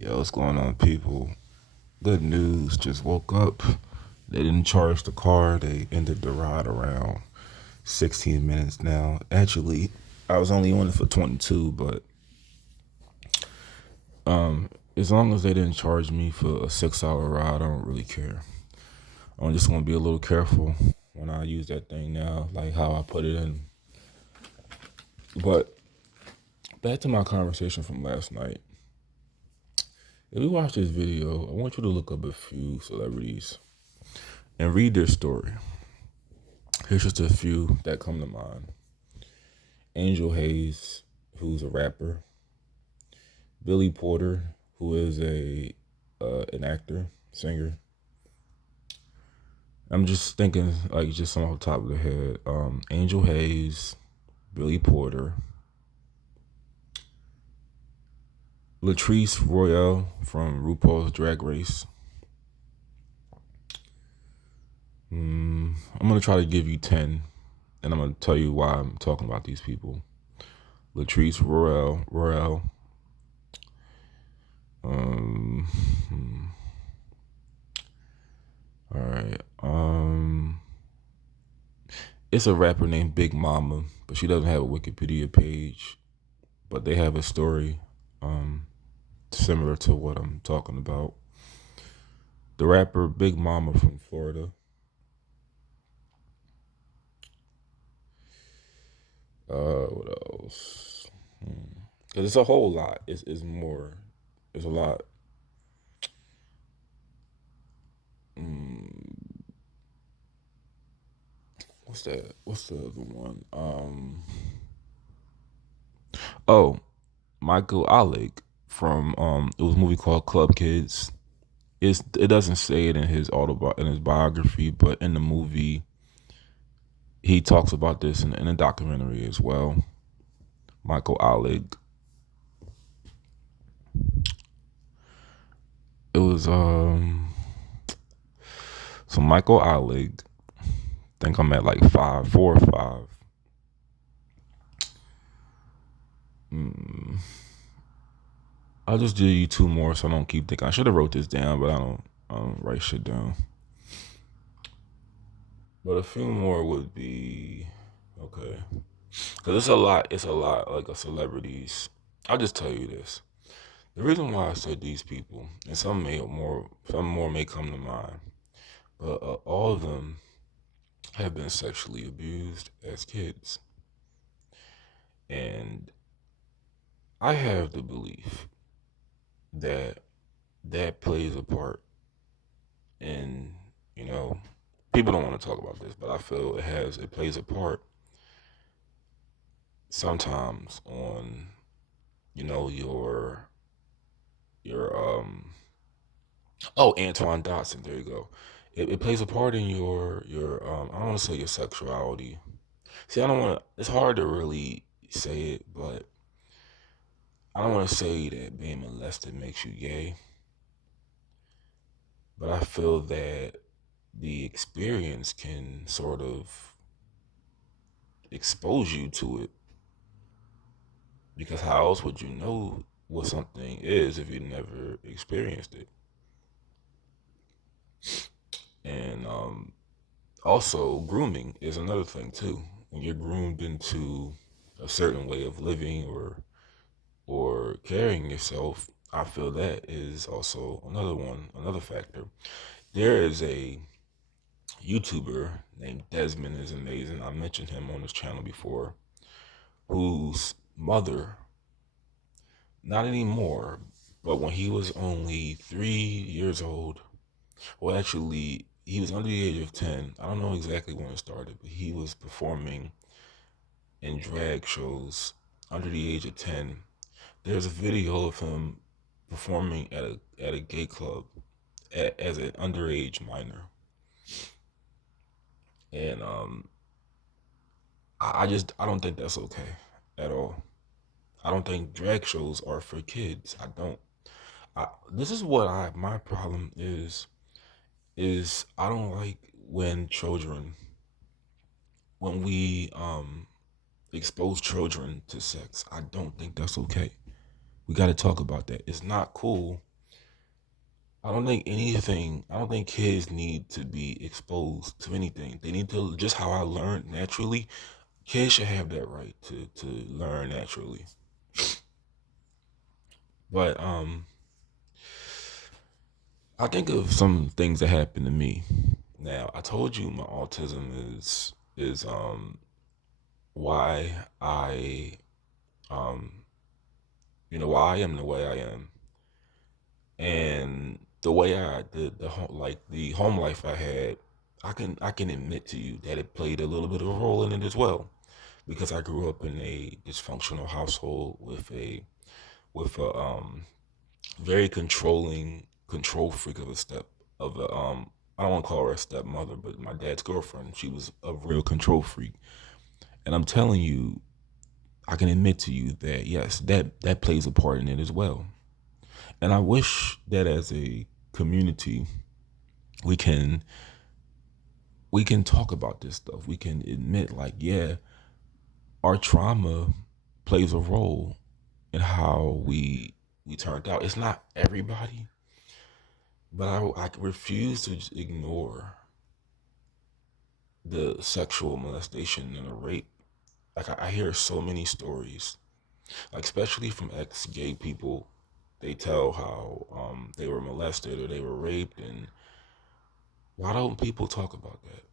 Yo, what's going on, people? Good news. Just woke up. They didn't charge the car. They ended the ride around 16 minutes now. Actually, I was only on it for 22, but as long as they didn't charge me for a 6 hour ride, I don't really care. I'm just gonna be a little careful when I use that thing now, like how I put it in. But back to my conversation from last night. If we watch this video, I want you to look up a few celebrities and read their story. Here's just a few that come to mind. Angel Hayes, who's a rapper. Billy Porter, who is a an actor, singer. I'm just thinking like just on the top of the head. Angel Hayes, Billy Porter, Latrice Royale from RuPaul's Drag Race. I'm gonna try to give you 10, and I'm gonna tell you why I'm talking about these people. Latrice Royale. Um, hmm, all right. It's a rapper named Big Mama, but she doesn't have a Wikipedia page. But they have a story similar to what I'm talking about. The rapper Big Mama from Florida. What else? Because it's a whole lot. It's more. It's a lot. Mm, what's that? What's the other one? Oh, Michael Alec from it was a movie called Club Kids. It doesn't say it in his in his biography, but in the movie he talks about this in a documentary as well. Michael Alec. It was so Michael Alec. Think I'm at like 4 or 5. Mm, I'll just do you two more so I don't keep thinking. I should have wrote this down, but I don't write shit down. But a few more would be okay. Cause it's a lot. It's a lot like of celebrities. I'll just tell you this. The reason why I said these people, and some more may come to mind, but all of them have been sexually abused as kids, and I have the belief that that plays a part in, you know, people don't want to talk about this, but I feel it plays a part sometimes on, your oh, Antoine Dotson, there you go. It plays a part in your I don't want to say your sexuality. See, I don't want to. It's hard to really say it, but I don't want to say that being molested makes you gay. But I feel that the experience can sort of expose you to it, because how else would you know what something is if you never experienced it? And also, grooming is another thing too. When you're groomed into a certain way of living or carrying yourself, I feel that is also another factor. There is a YouTuber named Desmond is amazing. I mentioned him on this channel before, whose mother, not anymore, but when he was only 3 years old, well, actually, he was under the age of 10. I don't know exactly when it started, but he was performing in drag shows under the age of 10. There's a video of him performing at a gay club as an underage minor. And I don't think that's okay at all. I don't think drag shows are for kids. I don't. This is what I my problem is I don't like when children when we expose children to sex. I don't think that's okay. We got to talk about that. It's not cool I don't think kids need to be exposed to anything. They need to, just how I learned naturally, kids should have that right to learn naturally. But I think of some things that happened to me. Now, I told you my autism is why I um why I am the way I am. And the way I did the home life I had, I can admit to you that it played a little bit of a role in it as well, because I grew up in a dysfunctional household with a very controlling control freak of a step of a I don't want to call her a stepmother, but my dad's girlfriend. She was a real control freak. And I'm telling you, I can admit to you that yes, that plays a part in it as well. And I wish that as a community we can we can talk about this stuff. We can admit, like, yeah, our trauma plays a role in how we turned out. It's not everybody, but I refuse to just ignore the sexual molestation and the rape. Like I hear so many stories, like especially from ex-gay people. They tell how they were molested or they were raped, and why don't people talk about that?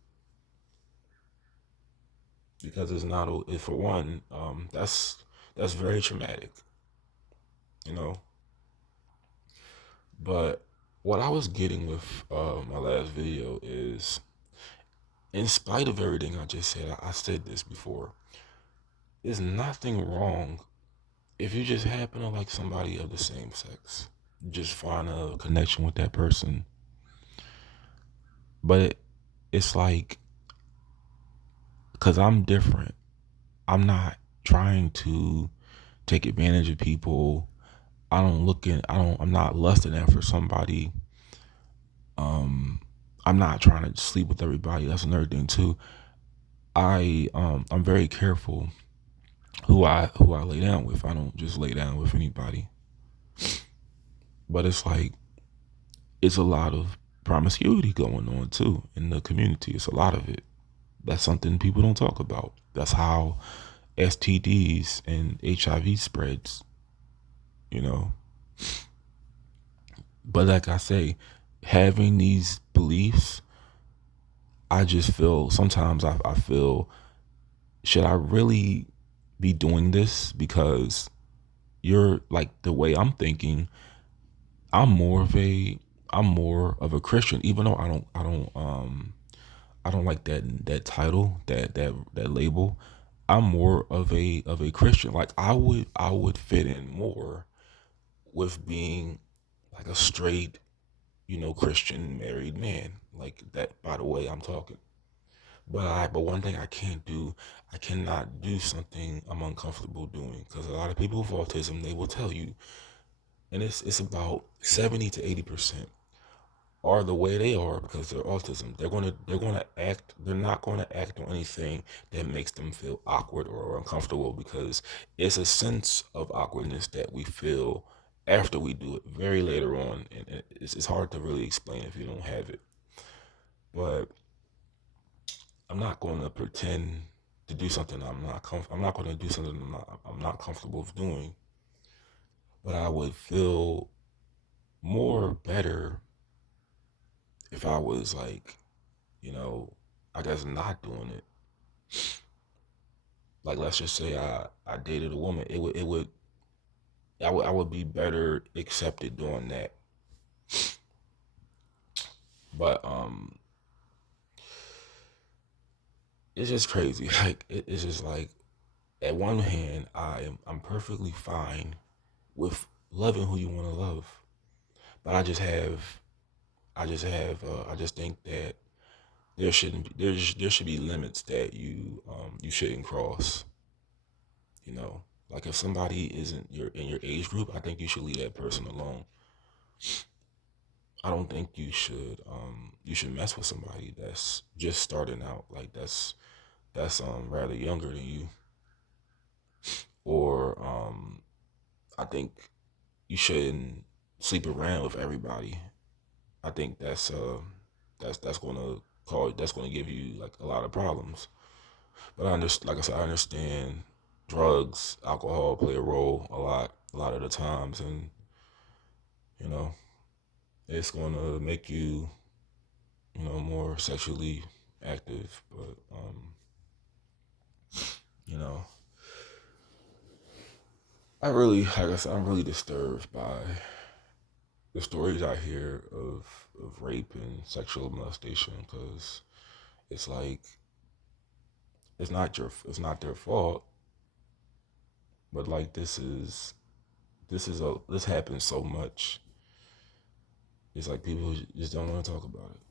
Because it's not. For one, that's very traumatic, you know. But what I was getting with my last video is, in spite of everything I just said, I said this before. There's nothing wrong if you just happen to like somebody of the same sex. Just find a connection with that person. But it's like, because I'm different. I'm not trying to take advantage of people. I'm not lusting after somebody. Um, I'm not trying to sleep with everybody. That's another thing too. I'm very careful who I lay down with. I don't just lay down with anybody. But it's like, it's a lot of promiscuity going on too in the community. It's a lot of it. That's something people don't talk about. That's how STDs and HIV spreads, you know. But like I say, having these beliefs, I just feel sometimes I feel, should I really be doing this? Because you're like, the way I'm thinking, I'm more of a I'm more of a Christian, even though I don't like that title, that label. I'm more of a Christian. Like I would fit in more with being like a straight, Christian married man. Like that, by the way I'm talking. But one thing I cannot do something I'm uncomfortable doing, because a lot of people with autism, they will tell you, and it's about 70 to 80% are the way they are because they're autism. They're gonna act. They're not gonna act on anything that makes them feel awkward or uncomfortable, because it's a sense of awkwardness that we feel after we do it, very later on, and it's hard to really explain if you don't have it. But I'm not going to pretend to do something I'm not going to do something I'm not comfortable with doing. But I would feel more better if I was like, you know, I guess not doing it. Like, let's just say I dated a woman, I would be better accepted doing that. But it's just crazy. Like it's just like, at one hand, I'm perfectly fine with loving who you want to love, but I just think that there shouldn't be there should be limits that you shouldn't cross. You know, like if somebody isn't in your age group, I think you should leave that person alone. I don't think you should mess with somebody that's just starting out, like that's rather younger than you. Or I think you shouldn't sleep around with everybody. I think that's gonna cause that's gonna give you like a lot of problems. But I understand, like I said, I understand drugs, alcohol play a role a lot of the times, and you know, it's gonna make you, more sexually active. But you know, like I said, I'm really disturbed by the stories I hear of rape and sexual molestation because it's like it's not their fault, but like this happens so much. It's like people just don't want to talk about it.